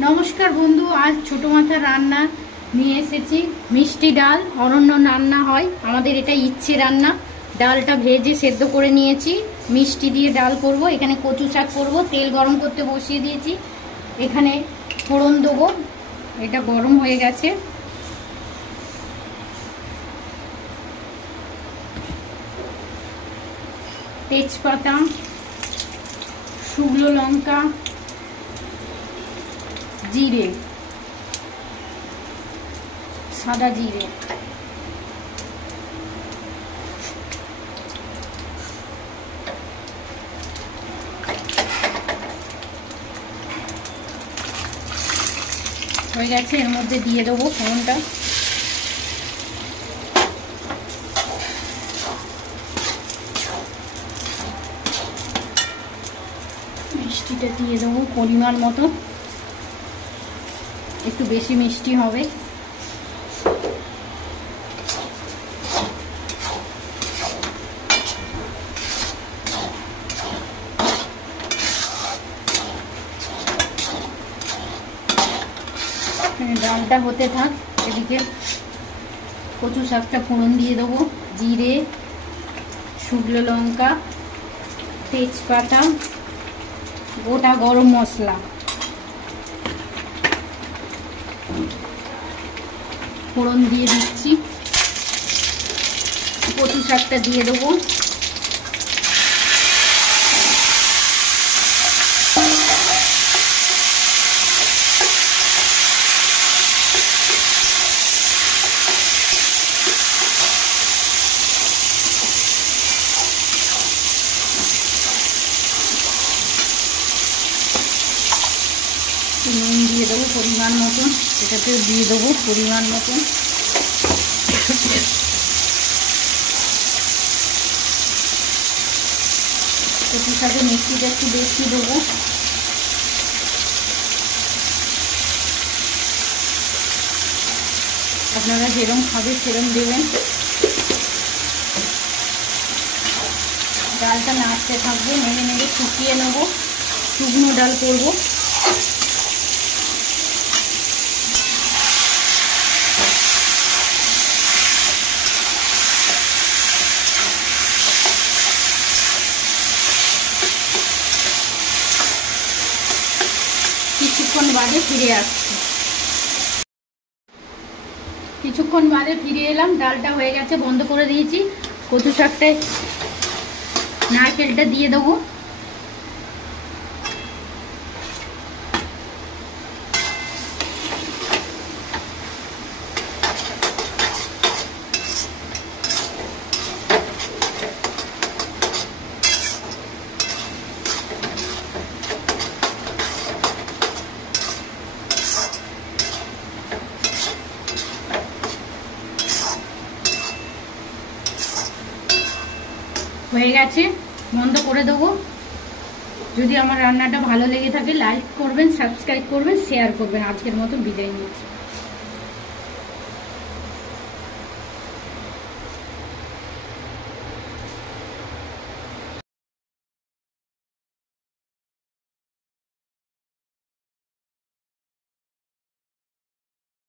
নমস্কার বন্ধু, আজ ছোট মাথার রান্না নিয়ে এসেছি। মিষ্টি ডাল অনন্য রান্না হয়, আমাদের এটা ইচ্ছে রান্না। ডালটা ভেজে সেদ্ধ করে নিয়েছি, মিষ্টি দিয়ে ডাল করব। এখানে কচু শাক করব, তেল গরম করতে বসিয়ে দিয়েছি। এখানে ফোড়ন দেবো, এটা গরম হয়ে গেছে। তেজপাতা, শুকনো লঙ্কা, জিরে, সাদা জিরে, হয়ে গেছে। এর মধ্যে দিয়ে দেবো ফোড়নটা। মিষ্টিটা দিয়ে দেবো পরিমাণ মতো, একটু বেশি মিষ্টি হবে। ডালটা হতে থাক, এদিকে কচু শাকটা ফোড়ন দিয়ে দেবো। জিরে, শুকনো লঙ্কা, তেজপাতা, গোটা গরম মশলা ফোড়ন দিয়ে দিচ্ছি। কচু শাকটা দিয়ে দেবো। নুন দিয়ে দেবো পরিমাণ মতন, এটাতে দিয়ে দেবো পরিমাণ মতন। কচুর সাথে মিষ্টিটা একটু বেশি দেবো। আপনারা যেরকম খাবে সেরকম দেবেন। ডালটা নাড়তে থাকবো, নেড়ে নেড়ে শুকিয়ে নেবো। শুকনো ডাল করবো। কিছুক্ষণ বাদে ফিরে আসছি। কিছুক্ষণ বাদে ফিরে এলাম, ডালটা হয়ে গেছে, বন্ধ করে দিয়েছি। কচু শাকটায় নারকেলটা দিয়ে দেবো। হয়ে গেছে, বন্ধ করে দেবো। যদি আমার রান্নাটা ভালো লেগে থাকে লাইক করবেন, সাবস্ক্রাইব করবেন, শেয়ার করবেন। আজকের মতো বিদায় নিচ্ছি।